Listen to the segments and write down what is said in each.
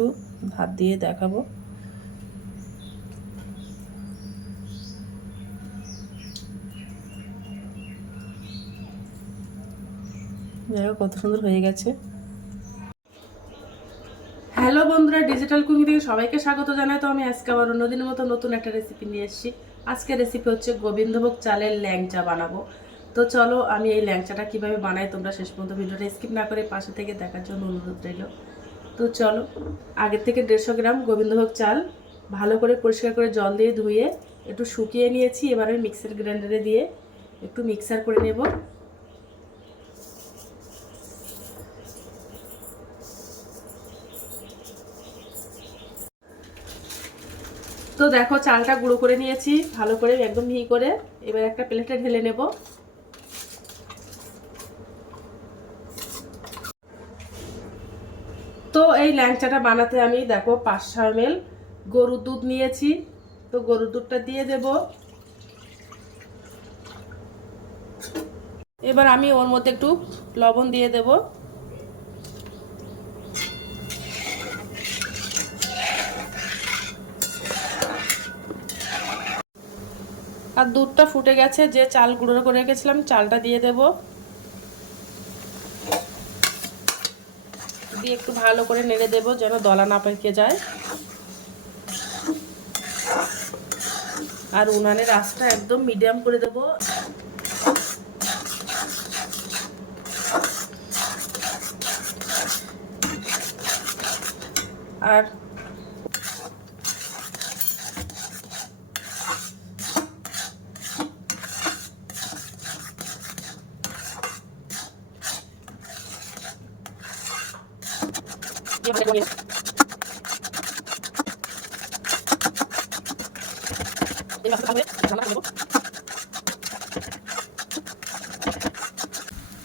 একটু হাত দিয়ে দেখাবো। দেখো কত সুন্দর হয়ে গেছে। হ্যালো বন্ধুরা, ডিজিটাল কুকিং থেকে সবাইকে স্বাগত জানাই। তো আমি আজকে আবার অন্যদিনের মতো নতুন একটা রেসিপি নিয়ে এসেছি। আজকের রেসিপি হচ্ছে গোবিন্দভোগ চালের ল্যাংচা বানাবো। তো চলো আমি এই ল্যাংচাটা কিভাবে বানাই তোমরা শেষ পর্যন্ত ভিডিওটা স্কিপ না করে পাশে থেকে দেখার জন্য অনুরোধ রইল। তো চলো, আগের থেকে 150 গ্রাম গোবিন্দভোগ চাল ভালো করে পরিষ্কার করে জল দিয়ে ধুয়ে একটু শুকিয়ে নিয়েছি। এবার আমি মিক্সার গ্রাইন্ডারে দিয়ে একটু মিক্সার করে নেব। তো দেখো চালটা গুঁড়ো করে নিয়েছি ভালো করে, একদম মিহি করে। এবার একটা প্লেটে ঢেলে নেব। তো এই ল্যাংচাটা বানাতে আমি দেখো 500 ml গরুর দুধ নিয়েছি। তো গরুর দুধটা দিয়ে দেব। এবার আমি ওর মধ্যে একটু লবণ দিয়ে দেব। আর দুধটা ফুটে গেছে, যে চাল গুঁড়ো করে রেখেছিলাম চালটা দিয়ে দেব। দিয়ে একটু ভালো করে নেড়ে দেব যেন দলা না পেকে যায়। আর উনানের আঁচটা একদম মিডিয়াম করে দেব। আর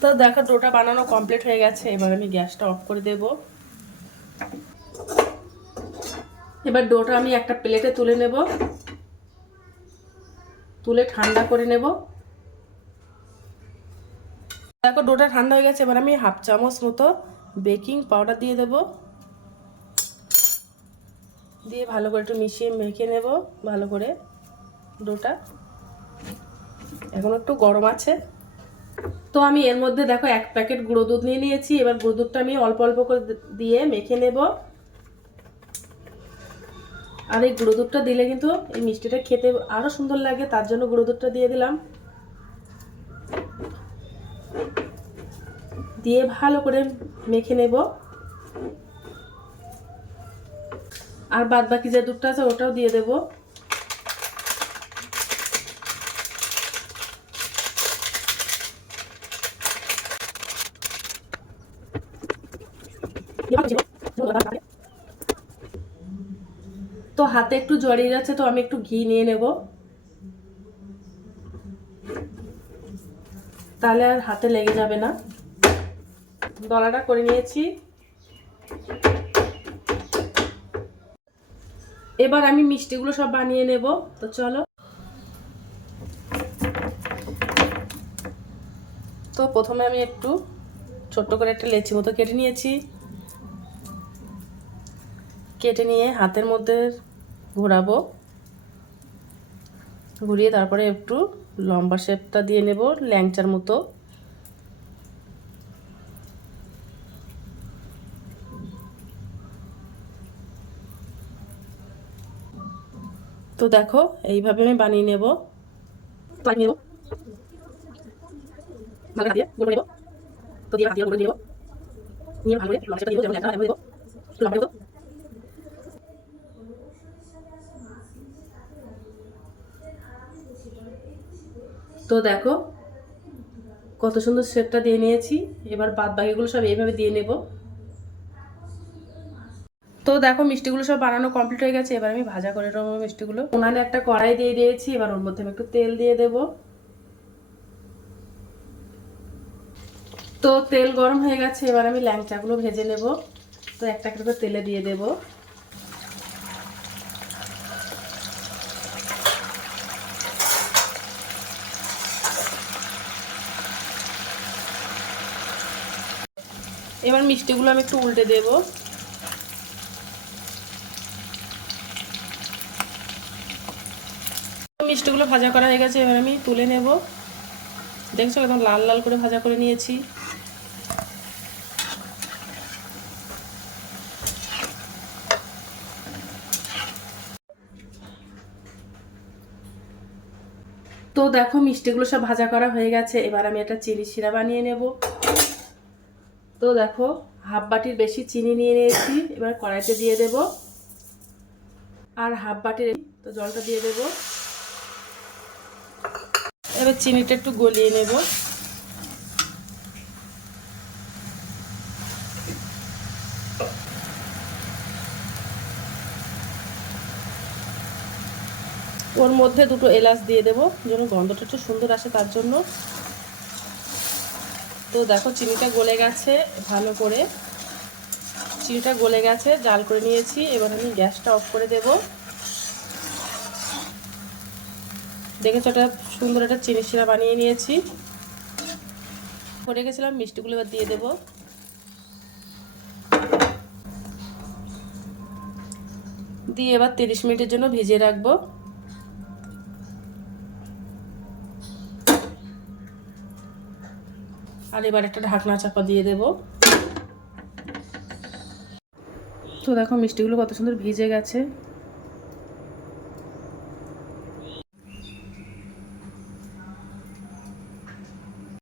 তো দেখো ডোটা বানানো কমপ্লিট হয়ে গেছে। এবার আমি গ্যাসটা অফ করে দেব। এবার ডোটা আমি একটা প্লেটে তুলে নেব, তুলে ঠান্ডা করে নেব। দেখো ডোটা ঠান্ডা হয়ে গেছে। এবার আমি 1/2 চামচ মতো বেকিং পাউডার দিয়ে দেব। দিয়ে ভালো করে একটু মিশিয়ে মেখে নেব ভালো করে ডোটা। এখন একটু গরম আছে। তো আমি এর মধ্যে দেখো 1 প্যাকেট গুঁড়ো দুধ নিয়ে নিয়েছি। এবার গুঁড়ো দুধটা আমি অল্প অল্প করে দিয়ে মেখে নেব। আর এই গুঁড়ো দুধটা দিলে কিন্তু এই মিষ্টিটা খেতে আরো সুন্দর লাগে, তার জন্য গুঁড়ো দুধটা দিয়ে দিলাম। দিয়ে ভালো করে মেখে নেব। আর বাদ বাকি যে দুধটা আছে ওটাও দিয়ে দেব। তো হাতে একটু জড়িয়ে যাচ্ছে, তো আমি একটু ঘি নিয়ে নেব, তাহলে আর হাতে লেগে যাবে না। দলাটা করে নিয়েছি। এবার আমি মিষ্টিগুলো সব বানিয়ে নেব। তো চলো। তো প্রথমে আমি একটু ছোট্ট করে একটা লেচি মতো কেটে নিয়েছি। কেটে নিয়ে হাতের মধ্যে ঘোরাবো, ঘুরিয়ে তারপরে একটু লম্বা শেপটা দিয়ে নেব ল্যাংচার মতো। তো দেখো এইভাবে আমি বানিয়ে নেব। তো দিয়ে হাত দিয়ে নেব, নিয়ে ভালো করে লম্বা শেপটা দিব, যেমন ল্যাংচা দেব একটু লম্বা দেব। তো দেখো কত সুন্দর শেপটা দিয়ে নিয়েছি। এবার বাদ বাকিগুলো সব এইভাবে দিয়ে নেব। তো দেখো মিষ্টিগুলো সব বানানো কমপ্লিট হয়ে গেছে। এবার আমি ভাজা করে নেবো মিষ্টিগুলো। উনানে একটা কড়াই দিয়ে দিয়েছি। এবার ওর মধ্যে আমি একটু তেল দিয়ে দেব। তো তেল গরম হয়ে গেছে। এবার আমি ল্যাংচাগুলো ভেজে নেব। তো একটা করে তেলে দিয়ে দেব। এবার মিষ্টিগুলো আমি একটু উল্টে দেব। মিষ্টিগুলো ভাজা করা হয়ে গেছে, এবার আমি তুলে নেব। দেখছো একদম লাল লাল করে ভাজা করে নিয়েছি। তো দেখো মিষ্টিগুলো সব ভাজা করা হয়ে গেছে, এবার আমি একটা চিনি শিরা বানিয়ে নেব। তো দেখো হাফ বাটির বেশি চিনি নিয়ে নিয়েছি, এবার কড়াইতে দিয়ে দেব। আর হাফ বাটির তো জলটা দিয়ে দেব। এবার চিনিটা একটু গলিয়ে নেব। ওর মধ্যে দুটো এলাচ দিয়ে দেবো, যেন গন্ধটা একটু সুন্দর আসে তার জন্য। তো দেখো চিনিটা গলে গেছে ভালো করে, চিনিটা গলে গেছে, জাল করে নিয়েছি। এবার আমি গ্যাসটা অফ করে দেব। দেখেছো এটা সুন্দর একটা চিনি শিরা বানিয়ে নিয়েছি। করে গেছিলাম, মিষ্টিগুলো এবার দিয়ে দেব। দিয়ে এবার 30 মিনিটের জন্য ভিজিয়ে রাখবো। আর এবার একটা ঢাকনা চাপা দিয়ে দেব। তো দেখো মিষ্টিগুলো কত সুন্দর ভিজে গেছে।